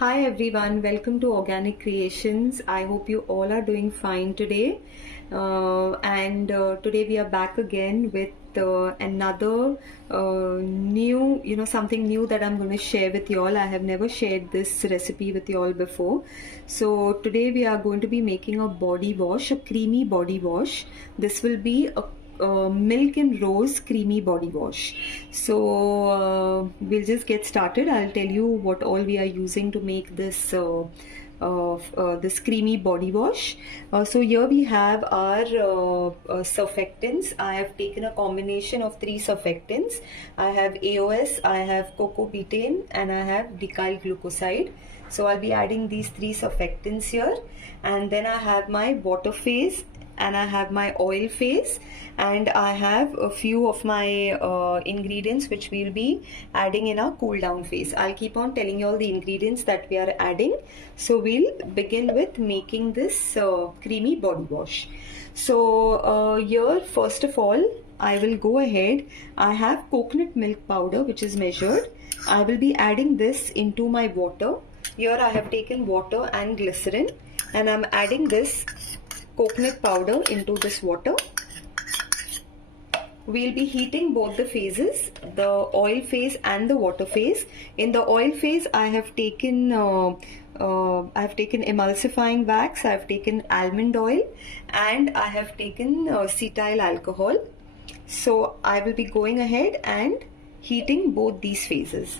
Hi everyone, welcome to Organic Creations. I hope you all are doing fine today. And today we are back again with another something new that I'm going to share with you all. I have never shared this recipe with you all before. So today we are going to be making a body wash, a creamy body wash. This will be a milk and rose creamy body wash. So we'll just get started. I'll tell you what all we are using to make this this creamy body wash. So here we have our surfactants. I have taken a combination of 3 surfactants. I have AOS, I have coco betaine, and I have decyl glucoside. So I'll be adding these 3 surfactants here, and then I have my water phase, and I have my oil phase, and I have a few of my ingredients which we'll be adding in our cool down phase. I'll keep on telling you all the ingredients that we are adding. So we'll begin with making this creamy body wash. So here first of all I will go ahead. I have coconut milk powder which is measured. I will be adding this into my water. Here I have taken water and glycerin, and I'm adding this coconut powder into this water. We'll be heating both the phases, the oil phase and the water phase. In the oil phase, I have taken emulsifying wax, I have taken almond oil, and I have taken cetyl alcohol. So I will be going ahead and heating both these phases.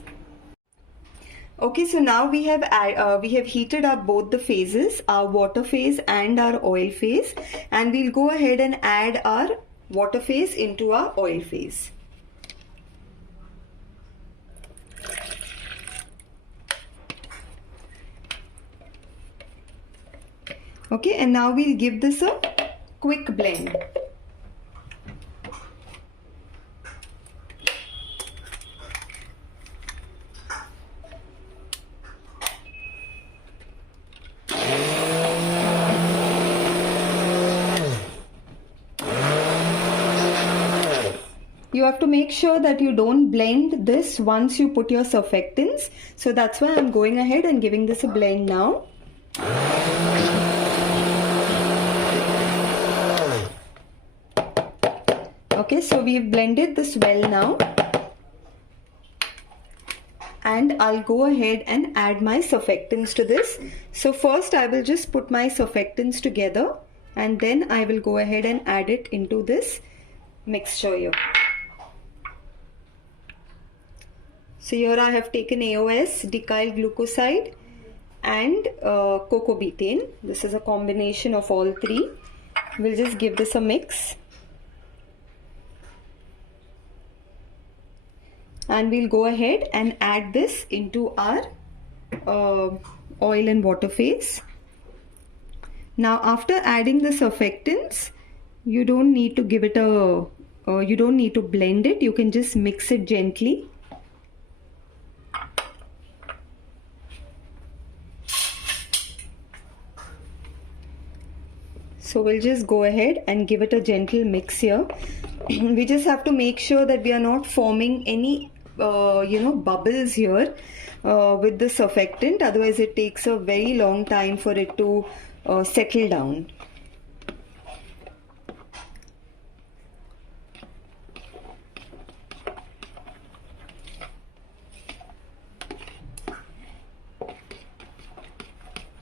Okay, so now we have heated up both the phases, our water phase and our oil phase, and we'll go ahead and add our water phase into our oil phase. Okay, and now we'll give this a quick blend. You have to make sure that you don't blend this once you put your surfactants. So that's why I'm going ahead and giving this a blend now. Okay, so we've blended this well now. And I'll go ahead and add my surfactants to this. So first I will just put my surfactants together, and then I will go ahead and add it into this mixture here. So here I have taken AOS, decyl glucoside, and coco betaine. This is a combination of all 3. We'll just give this a mix. And we'll go ahead and add this into our oil and water phase. Now after adding the surfactants, you don't need to give it a, you don't need to blend it. You can just mix it gently. So we'll just go ahead and give it a gentle mix here. We just have to make sure that we are not forming any bubbles here with the surfactant, otherwise it takes a very long time for it to settle down.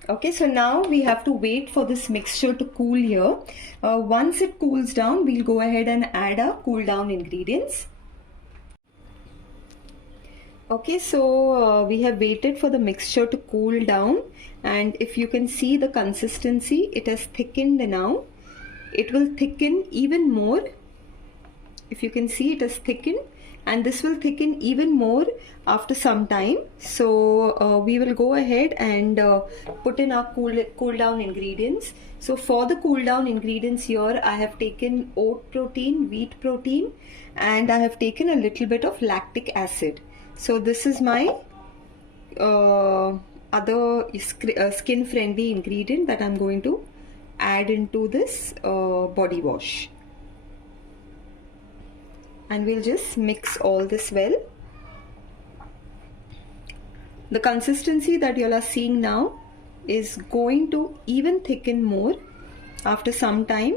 Okay, so now we have to wait for this mixture to cool here. Once it cools down, we'll go ahead and add our cool down ingredients. Okay, so we have waited for the mixture to cool down, and if you can see the consistency, it has thickened now. It will thicken even more. If you can see, it has thickened, and this will thicken even more after some time. So we will go ahead and put in our cool down ingredients. So for the cool down ingredients here, I have taken oat protein, wheat protein, and I have taken a little bit of lactic acid. So this is my other skin friendly ingredient that I'm going to add into this body wash. And we'll just mix all this well. The consistency that you all are seeing now is going to even thicken more after some time.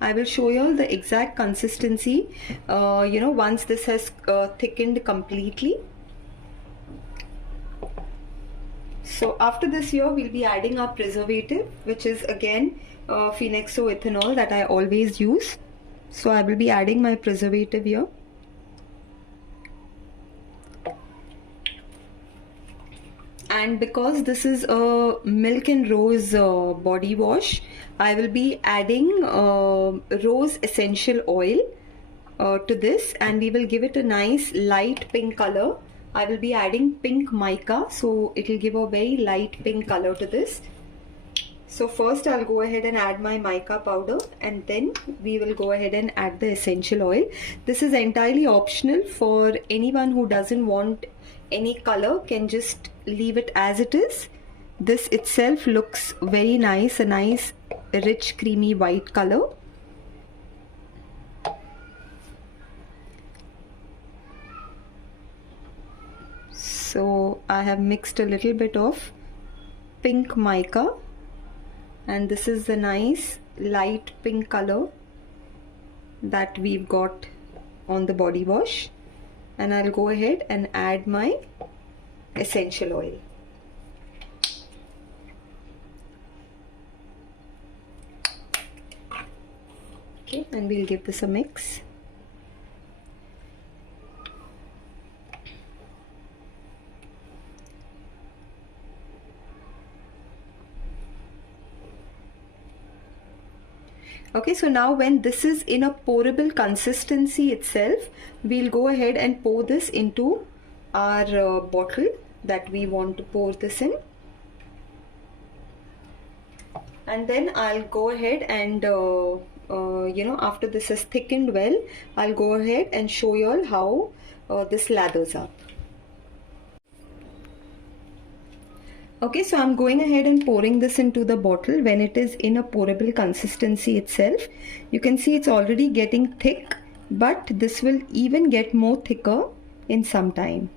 I will show you all the exact consistency once this has thickened completely. So after this here, we'll be adding our preservative, which is again phenoxyethanol that I always use. So I will be adding my preservative here. And because this is a milk and rose body wash, I will be adding rose essential oil to this, and we will give it a nice light pink color. I will be adding pink mica, so it will give a very light pink color to this. So first I'll go ahead and add my mica powder, and then we will go ahead and add the essential oil. This is entirely optional. For anyone who doesn't want any color, can just leave it as it is. This itself looks very nice, a nice rich creamy white color. So I have mixed a little bit of pink mica, and this is the nice light pink color that we've got on the body wash. And I'll go ahead and add my essential oil. Okay, and we'll give this a mix. Okay, so now when this is in a pourable consistency itself, we'll go ahead and pour this into our bottle that we want to pour this in. And then I'll go ahead and after this is thickened well, I'll go ahead and show you all how this lathers up. Okay, so I'm going ahead and pouring this into the bottle. When it is in a pourable consistency itself, you can see it's already getting thick, but this will even get more thicker in some time.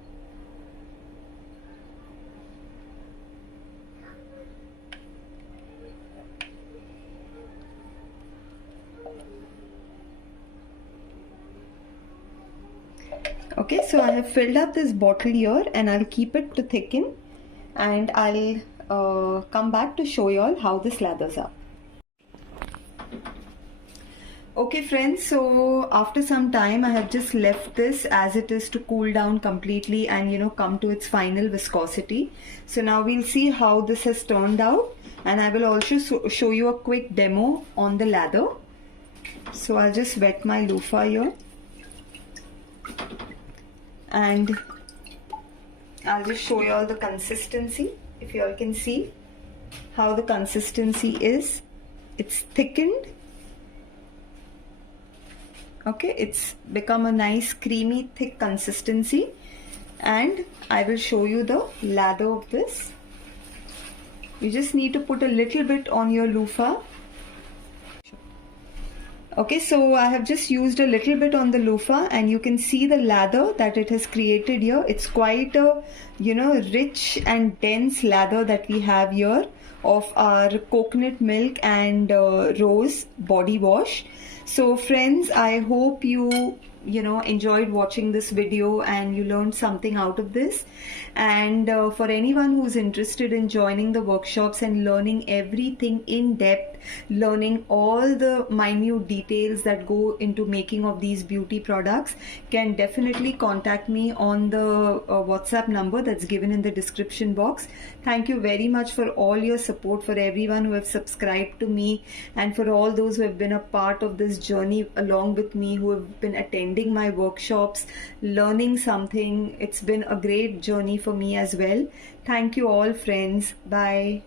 Okay, so I have filled up this bottle here, and I'll keep it to thicken, and I'll come back to show you all how this lathers up. Okay friends, so after some time I have just left this as it is to cool down completely and come to its final viscosity. So now we'll see how this has turned out, and I will also show you a quick demo on the lather. So I'll just wet my loofah here, and I'll just show you all the consistency. If you all can see how the consistency is, it's thickened. Okay, it's become a nice creamy thick consistency, and I will show you the lather of this. You just need to put a little bit on your loofah. Okay, so I have just used a little bit on the loofah, and you can see the lather that it has created here. It's quite a rich and dense lather that we have here of our coconut milk and rose body wash. So friends, I hope you enjoyed watching this video and you learned something out of this. And for anyone who's interested in joining the workshops and learning everything in depth, learning all the minute details that go into making of these beauty products, can definitely contact me on the WhatsApp number that's given in the description box. Thank you very much for all your support, for everyone who have subscribed to me, and for all those who have been a part of this journey along with me, who have been attending my workshops, learning something. It's been a great journey for me as well. Thank you all friends. Bye.